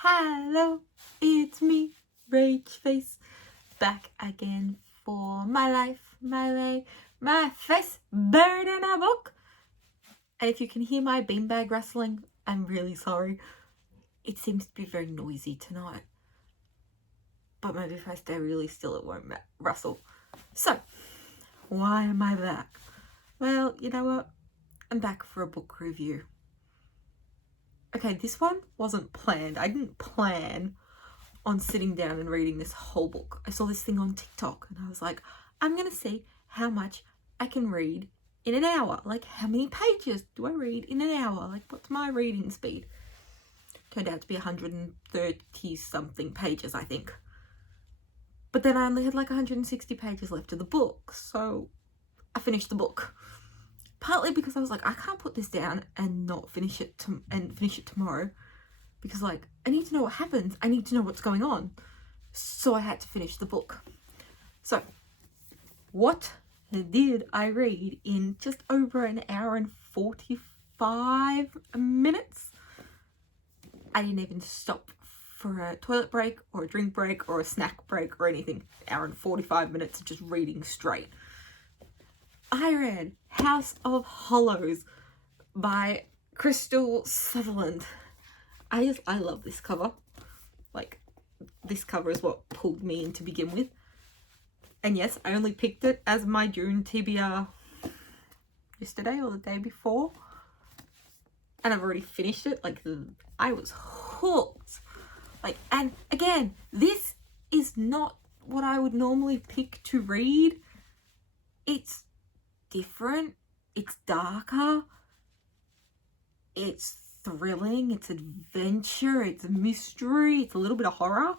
Hello, it's me, Rage Face, back again for my life, my way, my face, buried in a book. And if you can hear my beanbag rustling, I'm really sorry. It seems to be very noisy tonight. But maybe if I stay really still, it won't rustle. So, why am I back? Well, you know what? I'm back for a book review. Okay, this one wasn't planned. I didn't plan on sitting down and reading this whole book. I saw this thing on TikTok and I was like, I'm going to see how much I can read in an hour. Like, how many pages do I read in an hour? Like, what's my reading speed? Turned out to be 130 something pages, I think. But then I only had like 160 pages left of the book. So I finished the book. Partly because I was like, I can't put this down and not finish it tomorrow, because like I need to know what happens. I need to know what's going on. So I had to finish the book. So what did I read in just over an hour and 45 minutes? I didn't even stop for a toilet break or a drink break or a snack break or anything. An hour and 45 minutes of just reading straight. I read House of Hollows by Krystal Sutherland. I love this cover. Like, this cover is what pulled me in to begin with. And yes, I only picked it as my June TBR yesterday or the day before. And I've already finished it. Like, I was hooked. Like, and again, this is not what I would normally pick to read. It's different, it's darker, it's thrilling, it's adventure, it's mystery, it's a little bit of horror,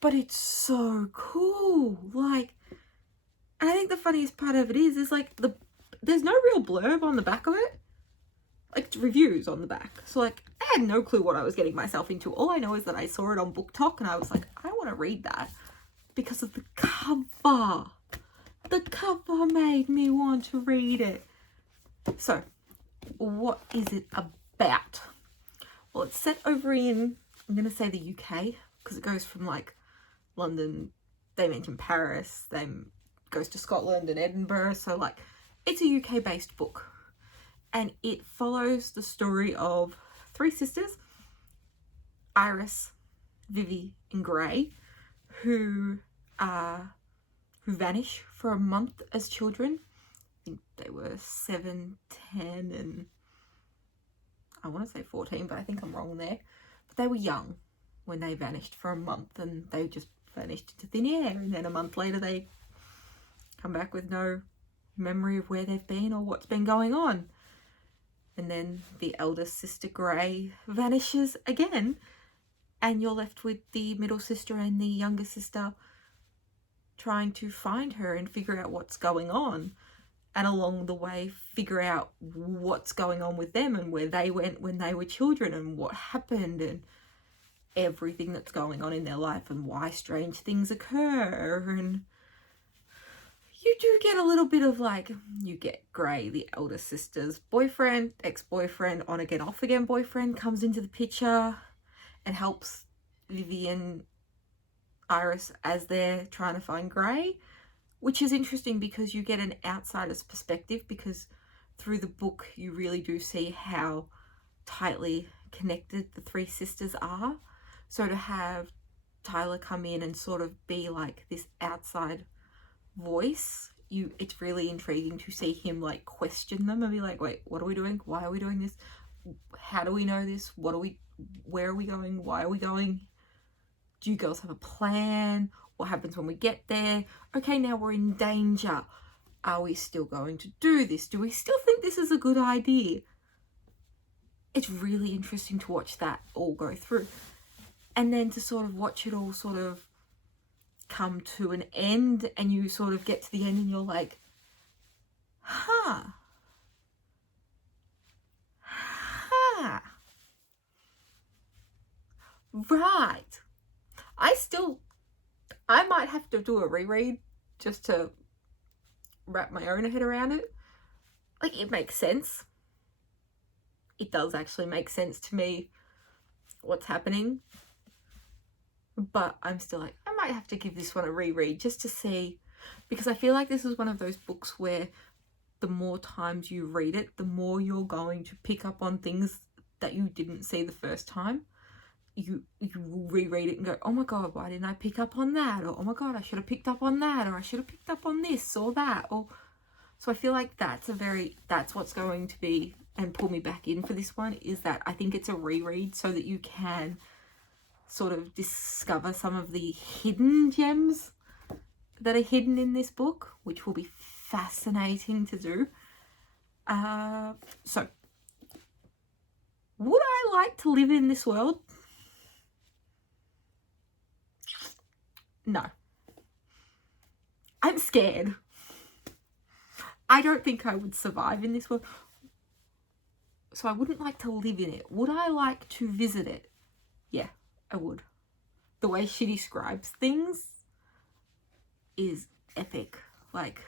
but it's so cool. Like, and I think the funniest part of it is like there's no real blurb on the back of it, like reviews on the back. So like I had no clue what I was getting myself into. All I know is that I saw it on BookTok and I was like, I want to read that because of the cover. The cover made me want to read it. So, what is it about? Well, it's set over in, I'm going to say the UK, because it goes from like London, they mention Paris, then goes to Scotland and Edinburgh. So like, it's a UK based book. And it follows the story of three sisters, Iris, Vivi and Gray, who vanish for a month as children. I think they were 7, 10 and I want to say 14, but I think I'm wrong there. But they were young when they vanished for a month and they just vanished into thin air, and then a month later they come back with no memory of where they've been or what's been going on. And then the eldest sister Gray vanishes again and you're left with the middle sister and the younger sister trying to find her and figure out what's going on, and along the way figure out what's going on with them and where they went when they were children and what happened and everything that's going on in their life and why strange things occur. And you do get a little bit of like, you get Gray, the elder sister's boyfriend, ex-boyfriend, on again off again boyfriend, comes into the picture and helps Vivian, Iris, as they're trying to find Gray, which is interesting because you get an outsider's perspective, because through the book you really do see how tightly connected the three sisters are. So to have Tyler come in and sort of be like this outside voice, it's really intriguing to see him like question them and be like, wait, what are we doing? Why are we doing this? How do we know this? Where are we going? Why are we going? Do you girls have a plan? What happens when we get there? Okay, now we're in danger. Are we still going to do this? Do we still think this is a good idea? It's really interesting to watch that all go through. And then to sort of watch it all sort of come to an end, and you sort of get to the end and you're like, right. I might have to do a reread just to wrap my own head around it. Like, it makes sense. It does actually make sense to me what's happening. But I'm still like, I might have to give this one a reread just to see, because I feel like this is one of those books where the more times you read it, the more you're going to pick up on things that you didn't see the first time. You reread it and go, oh my god, why didn't I pick up on that? Or oh my god, I should have picked up on that, or I should have picked up on this or that. Or so I feel like that's what's going to be and pull me back in for this one, is that I think it's a reread so that you can sort of discover some of the hidden gems that are hidden in this book, which will be fascinating to do. So would I like to live in this world? No. I'm scared. I don't think I would survive in this world. So I wouldn't like to live in it. Would I like to visit it? Yeah, I would. The way she describes things is epic. Like,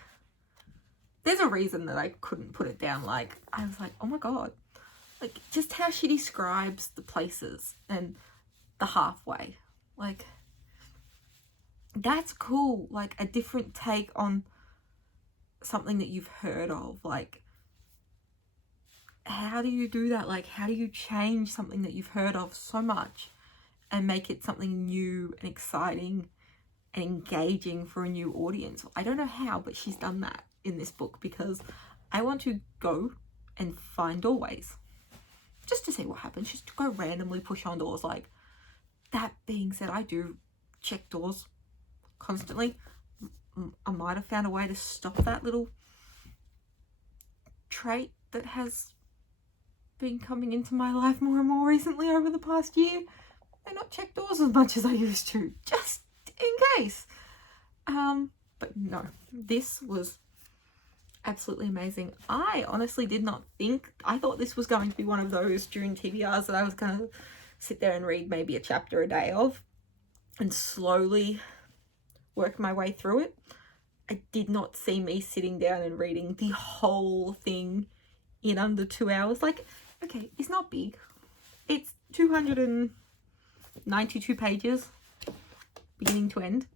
there's a reason that I couldn't put it down. Like, I was like, oh my god. Like, just how she describes the places and the halfway. Like, that's cool. Like, a different take on something that you've heard of. Like, how do you do that? Like, how do you change something that you've heard of so much and make it something new and exciting and engaging for a new audience? I don't know how, but she's done that in this book, because I want to go and find doorways just to see what happens. Just to go randomly push on doors. Like, that being said, I do check doors constantly. I might have found a way to stop that little trait that has been coming into my life more and more recently over the past year. I not check doors as much as I used to, just in case. But no, this was absolutely amazing. I honestly did not think, I thought this was going to be one of those during TBRs that I was going to sit there and read maybe a chapter a day of and slowly work my way through it. I did not see me sitting down and reading the whole thing in under 2 hours. Like, okay, it's not big. It's 292 pages, beginning to end.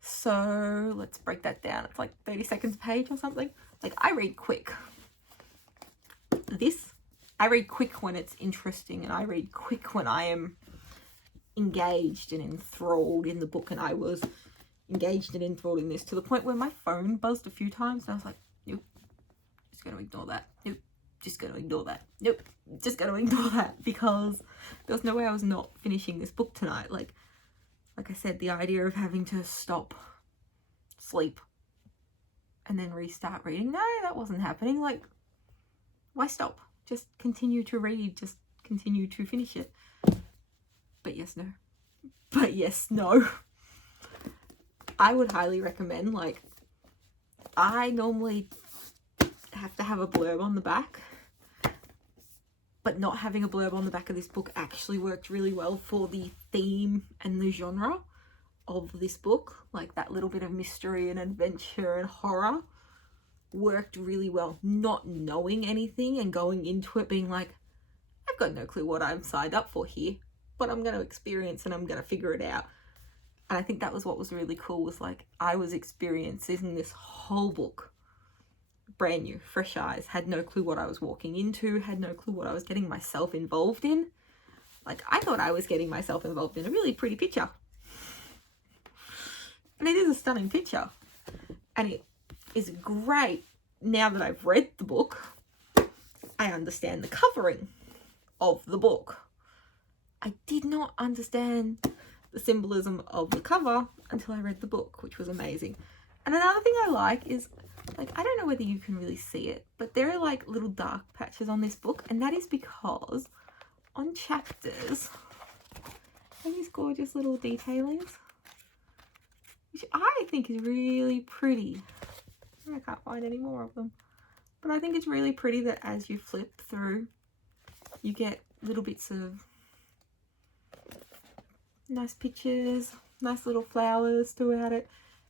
So let's break that down. It's like 30 seconds a page or something. Like, I read quick. This, I read quick when it's interesting, and I read quick when I am engaged and enthralled in the book. And I was engaged and enthralled in this to the point where my phone buzzed a few times, and I was like, nope, just gonna ignore that. Nope, just gonna ignore that. Nope, just gonna ignore that, because there was no way I was not finishing this book tonight. Like I said, the idea of having to stop, sleep, and then restart reading, no, that wasn't happening. Like, why stop? Just continue to read, just continue to finish it. But yes, no. But yes, no. I would highly recommend, like, I normally have to have a blurb on the back, but not having a blurb on the back of this book actually worked really well for the theme and the genre of this book. Like, that little bit of mystery and adventure and horror worked really well. Not knowing anything and going into it being like, I've got no clue what I'm signed up for here, but I'm going to experience and I'm going to figure it out. And I think that was what was really cool, was like, I was experiencing this whole book brand new, fresh eyes, had no clue what I was walking into, had no clue what I was getting myself involved in. Like, I thought I was getting myself involved in a really pretty picture. And it is a stunning picture. And it is great. Now that I've read the book, I understand the covering of the book. I did not understand the symbolism of the cover until I read the book, which was amazing. And another thing I like is, like, I don't know whether you can really see it, but there are like little dark patches on this book, and that is because on chapters, and these gorgeous little detailings, which I think is really pretty. I can't find any more of them, but I think it's really pretty that as you flip through, you get little bits of nice pictures, nice little flowers throughout it.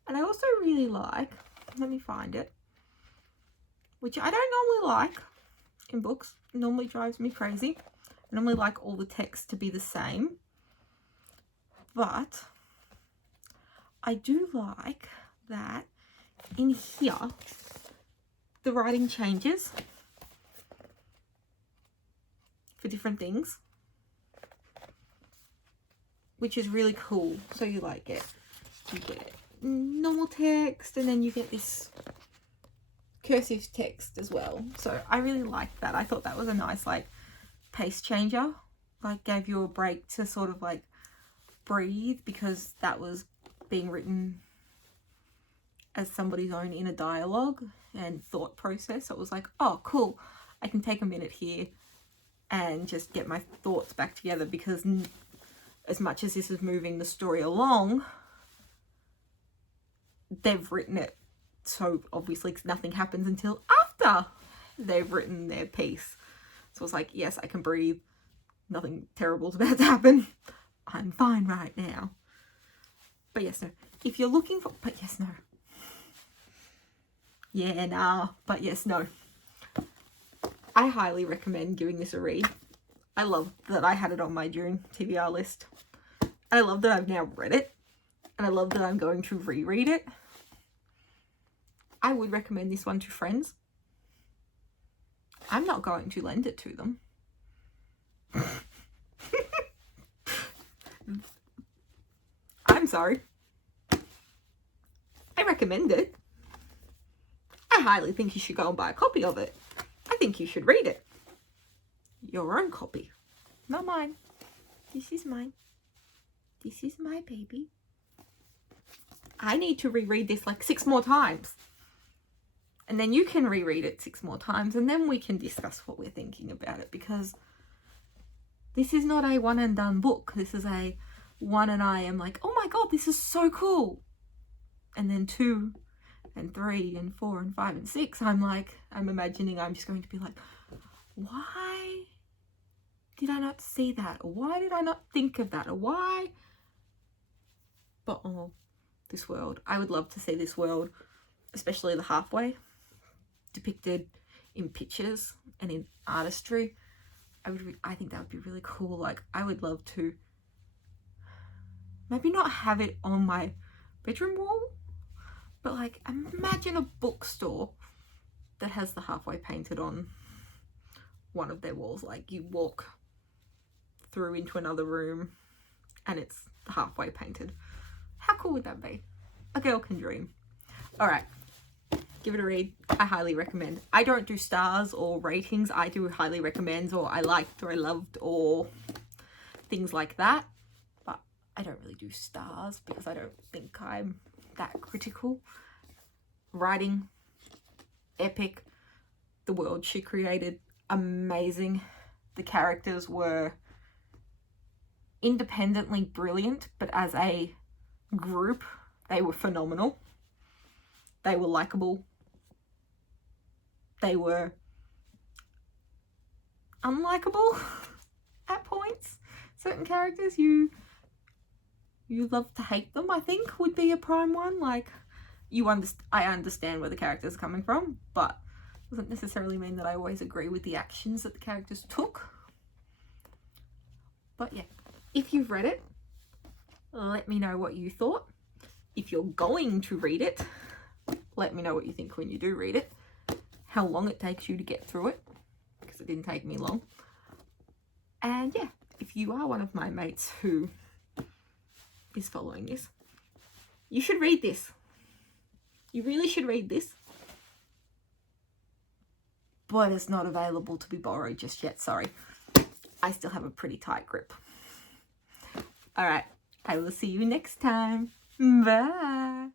And I also really like, let me find it, which I don't normally like in books, it normally drives me crazy, I normally like all the text to be the same, but I do like that in here the writing changes for different things, which is really cool. So you like you get normal text, and then you get this cursive text as well. So I really liked that. I thought that was a nice like pace changer, like gave you a break to sort of like breathe, because that was being written as somebody's own inner dialogue and thought process. So it was like, oh cool, I can take a minute here and just get my thoughts back together, because as much as this is moving the story along, they've written it so obviously nothing happens until after they've written their piece. So it's like, yes, I can breathe, nothing terrible's about to happen, I'm fine right now. But yes, no, if you're looking for, but yes, no, yeah, nah, but yes, no, I highly recommend giving this a read. I love that I had it on my June TBR list. I love that I've now read it, and I love that I'm going to reread it. I would recommend this one to friends. I'm not going to lend it to them. I'm sorry. I recommend it. I highly think you should go and buy a copy of it. I think you should read it. Your own copy. Not mine. This is mine. This is my baby. I need to reread this like 6 more times. And then you can reread it 6 more times, and then we can discuss what we're thinking about it, because this is not a one and done book. This is a one and I am like, oh my god, this is so cool. And then 2 and 3 and 4 and 5 and 6, I'm imagining I'm just going to be like, why did I not see that? Or why did I not think of that? Or why? But oh, this world. I would love to see this world, especially the halfway, depicted in pictures and in artistry. I think that would be really cool. Like, I would love to maybe not have it on my bedroom wall, but like imagine a bookstore that has the halfway painted on one of their walls. Like, you walk through into another room and it's the halfway painted. How cool would that be? A girl can dream. All right, give it a read. I highly recommend. I don't do stars or ratings. I do highly recommend, or I liked, or I loved, or things like that. But I don't really do stars because I don't think I'm that critical. Writing, epic. The world she created, amazing. The characters were independently brilliant, but as a group, they were phenomenal. They were likable. They were unlikable at points. Certain characters you love to hate them, I think, would be a prime one. Like, I understand where the characters are coming from, but doesn't necessarily mean that I always agree with the actions that the characters took. But yeah, if you've read it, let me know what you thought. If you're going to read it, let me know what you think when you do read it. How long it takes you to get through it, because it didn't take me long. And yeah, if you are one of my mates who is following this, you should read this. You really should read this. But it's not available to be borrowed just yet, sorry. I still have a pretty tight grip. All right, I will see you next time. Bye.